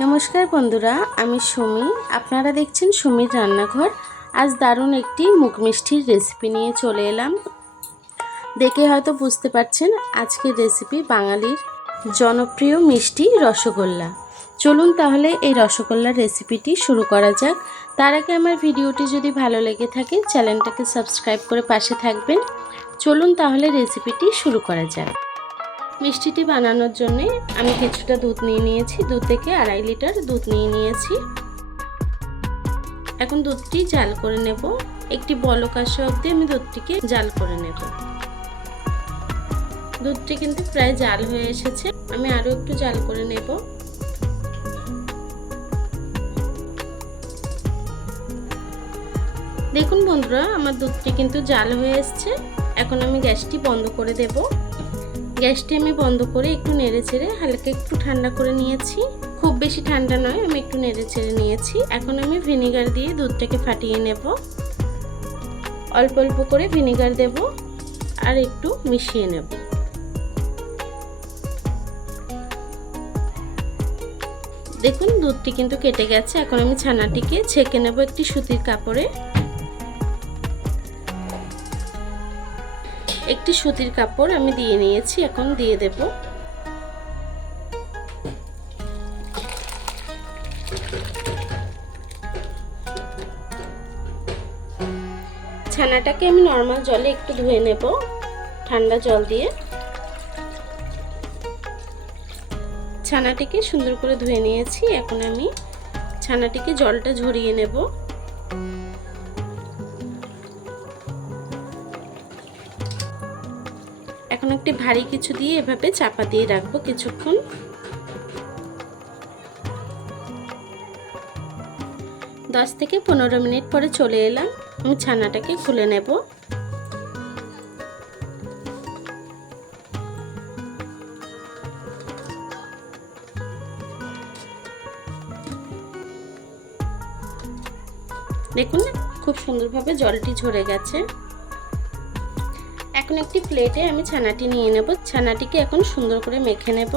নমস্কার বন্ধুরা, আমি সুমি। আপনারা দেখছেন সুমির রান্নাঘর। আজ দারুণ একটি মুগ মিষ্টির রেসিপি নিয়ে চলে এলাম। দেখে হয়তো বুঝতে পারছেন আজকের রেসিপি বাঙালির জনপ্রিয় মিষ্টি রসগোল্লা। চলুন তাহলে এই রসগোল্লার রেসিপিটি শুরু করা যাক। তার আগে আমার ভিডিওটি যদি ভালো লেগে থাকে চ্যানেলটাকে সাবস্ক্রাইব করে পাশে থাকবেন। চলুন তাহলে রেসিপিটি শুরু করা যাক। মিষ্টিটি বানানোর জন্য আমি কিছুটা দুধ নিয়ে নিয়েছি। 2 থেকে 2.5 লিটার দুধ নিয়েছি। এখন দুধটি জাল করে নেব। একটি বলক আসা অবধি আমি দুধটিকে জাল করে নেব। দুধটি কিন্তু প্রায় জাল হয়ে এসেছে, আমি আরো একটু জাল করে নেব। দেখুন বন্ধুরা, আমার দুধটি কিন্তু জাল হয়ে এসেছে। এখন আমি গ্যাসটি বন্ধ করে দেব। গ্যাসটি আমি বন্ধ করে একটু নেড়েচেড়ে হালকা একটু ঠান্ডা করে নিয়েছি। খুব বেশি ঠান্ডা নয়, আমি একটু নেড়েচেড়ে নিয়েছি। এখন আমি ভিনেগার দিয়ে দুধটাকে ফাটিয়ে নেব। অল্প অল্প করে ভিনেগার দেব আর একটু মিশিয়ে নেব। দেখুন দুধটি কিন্তু কেটে গেছে। এখন আমি ছানাটিকে ছেঁকে নেব একটি সুতির কাপড়ে। একটি সুতির কাপড় আমি দিয়ে নিয়েছি, এখন দিয়ে দেব। ছানাটাকে আমি নরমাল জলে একটু ধুয়ে নেব, ঠান্ডা জল দিয়ে। ছানাটিকে সুন্দর করে ধুয়ে নিয়েছি। এখন আমি ছানাটিকে জলটা ঝরিয়ে নেব। এখন একটি ভারী কিছু দিয়ে এভাবে চাপা দিয়ে রাখবো কিছুক্ষণ। 10 থেকে 15 মিনিট পরে চলে এলাম। আমি ছানাটাকে খুলে নেব। দেখুন খুব সুন্দরভাবে জলটি ঝরে গেছে। এখন একটি প্লেটে আমি ছানাটি নিয়ে নেব। ছানাটিকে এখন সুন্দর করে মেখে নেব।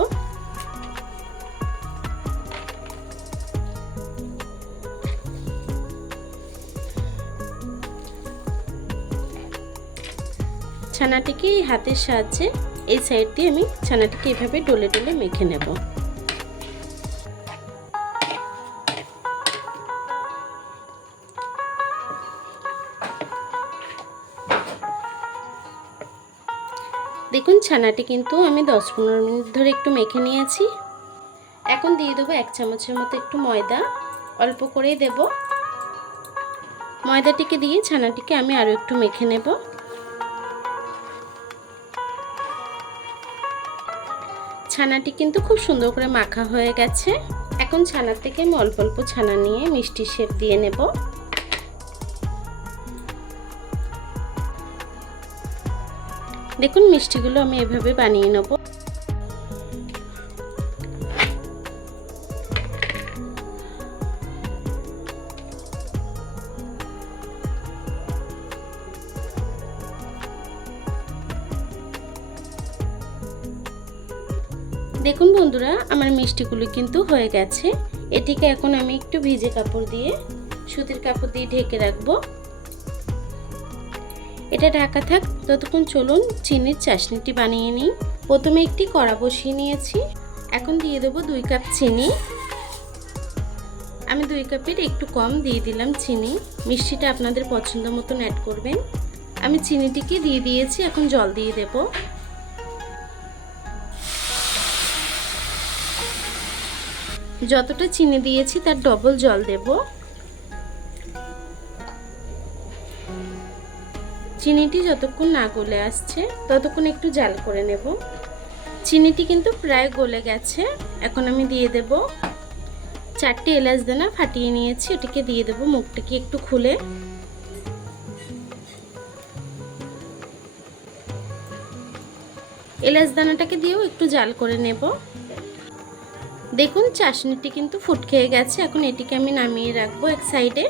ছানাটিকে হাতের সাহায্যে এই সাইড দিয়ে আমি ছানাটিকে এভাবে ডলে ডলে মেখে নেব। দেখুন ছানাটি কিন্তু আমি 10-15 মিনিট ধরে একটু মেখে নিয়েছি। এখন দিয়ে দেবো 1 চামচের মতো একটু ময়দা, অল্প করেই দেব। ময়দাটিকে দিয়ে ছানাটিকে আমি আরো একটু মেখে নেব। ছানাটি কিন্তু খুব সুন্দর করে মাখা হয়ে গেছে। এখন ছানার থেকে আমি অল্প অল্প ছানা নিয়ে মিষ্টি শেপ দিয়ে নেব। দেখুন মিষ্টিগুলো আমি এভাবে বানিয়ে নেব। দেখুন বন্ধুরা, আমার মিষ্টিগুলো কিন্তু হয়ে গেছে। এটিকে এখন আমি একটু ভিজে কাপড় দিয়ে, সুতির কাপড় দিয়ে ঢেকে রাখবো। এটা ঢাকা থাক ততক্ষণ চলুন চিনির চাশনিটি বানিয়ে নিই। প্রথমে একটি কড়া বসিয়ে নিয়েছি। এখন দিয়ে দেবো 2 কাপ চিনি। আমি 2 কাপের একটু কম দিয়ে দিলাম চিনি। মিষ্টিটা আপনাদের পছন্দ মতন অ্যাড করবেন। আমি চিনিটিকে দিয়ে দিয়েছি, এখন জল দিয়ে দেব। যতটা চিনি দিয়েছি তার ডবল জল দেব। চিনিটি যতক্ষণ না গলে আসছে ততক্ষণ একটু জাল করে নেব। চিনিটি কিন্তু প্রায় গলে গেছে। এখন আমি দিয়ে দেব 4টি এলাচ দানা ফাটিয়ে নিয়েছি, এটিকে দিয়ে দেব মুখটিকে একটু খুলে। এলাচ দানাটাকে দিয়েও একটু জাল করে নেব। দেখুন চাশনিটি কিন্তু ফুট খেয়ে গেছে। এখন এটিকে আমি নামিয়ে রাখবো এক সাইডে।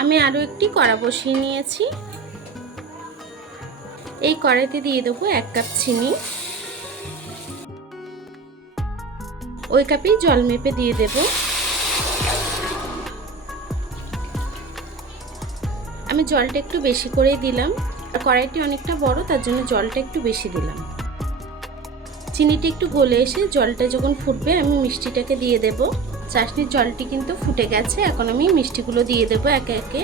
আমি আরো একটি কড়া বসিয়ে নিয়েছি। এই কড়াইতে দিয়ে দেবো 1 কাপ চিনি। ওই কাপেই জল মেপে দিয়ে দেব। আমি জলটা একটু বেশি করেই দিলাম, আর কড়াইটি অনেকটা বড়, তার জন্য জলটা একটু বেশি দিলাম। চিনিটা একটু গলে এসে জলটা যখন ফুটবে আমি মিষ্টিটাকে দিয়ে দেব। চাশনির জলটি কিন্তু ফুটে গেছে, এখন আমি মিষ্টিগুলো দিয়ে দেব একে একে।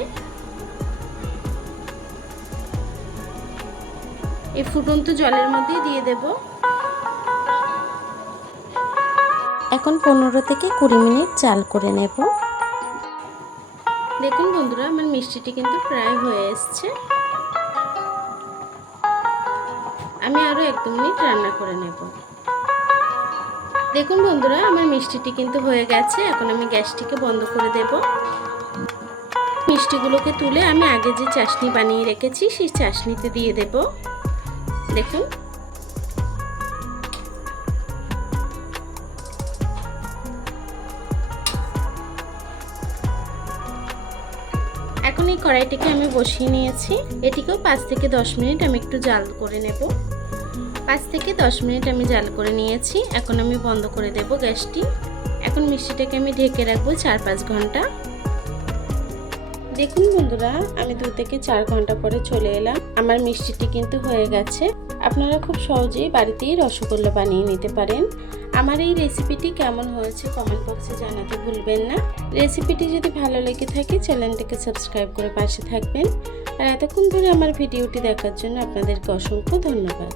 এই ফুটন্ত জলের মধ্যে দিয়ে দেব। এখন 15 থেকে 20 মিনিট জাল করে নেব। দেখুন বন্ধুরা, আমার মিষ্টিটি কিন্তু প্রায় হয়ে এসছে। আমি আরো 1-2 মিনিট রান্না করে নেব। দেখুন বন্ধুরা, আমার মিষ্টিটি কিন্তু হয়ে গেছে। এখন আমি গ্যাসটিকে বন্ধ করে দেব। মিষ্টিগুলোকে তুলে আমি আগে যে চাশনি বানিয়ে রেখেছি সেই চাশনিতে দিয়ে দেব। দেখুন, এখন এই কড়াইটিকে আমি বসিয়ে নিয়েছি। এটিকেও 5 থেকে 10 মিনিট আমি একটু জাল করে নেব। 5 থেকে 10 মিনিট আমি জাল করে নিয়েছি। এখন আমি বন্ধ করে দেব গ্যাসটি। এখন মিষ্টিটাকে আমি ঢেকে রাখবো 4-5 ঘন্টা। দেখুন বন্ধুরা, আমি 2 থেকে 4 ঘন্টা পরে চলে এলাম। আমার মিষ্টিটি কিন্তু হয়ে গেছে। আপনারা খুব সহজেই বাড়িতেই রসগোল্লা বানিয়ে নিতে পারেন। আমার এই রেসিপিটি কেমন হয়েছে কমেন্ট বক্সে জানাতে ভুলবেন না। রেসিপিটি যদি ভালো লেগে থাকে চ্যানেলটিকে সাবস্ক্রাইব করে পাশে থাকবেন। আর এতক্ষণ ধরে আমার ভিডিওটি দেখার জন্য আপনাদেরকে অসংখ্য ধন্যবাদ।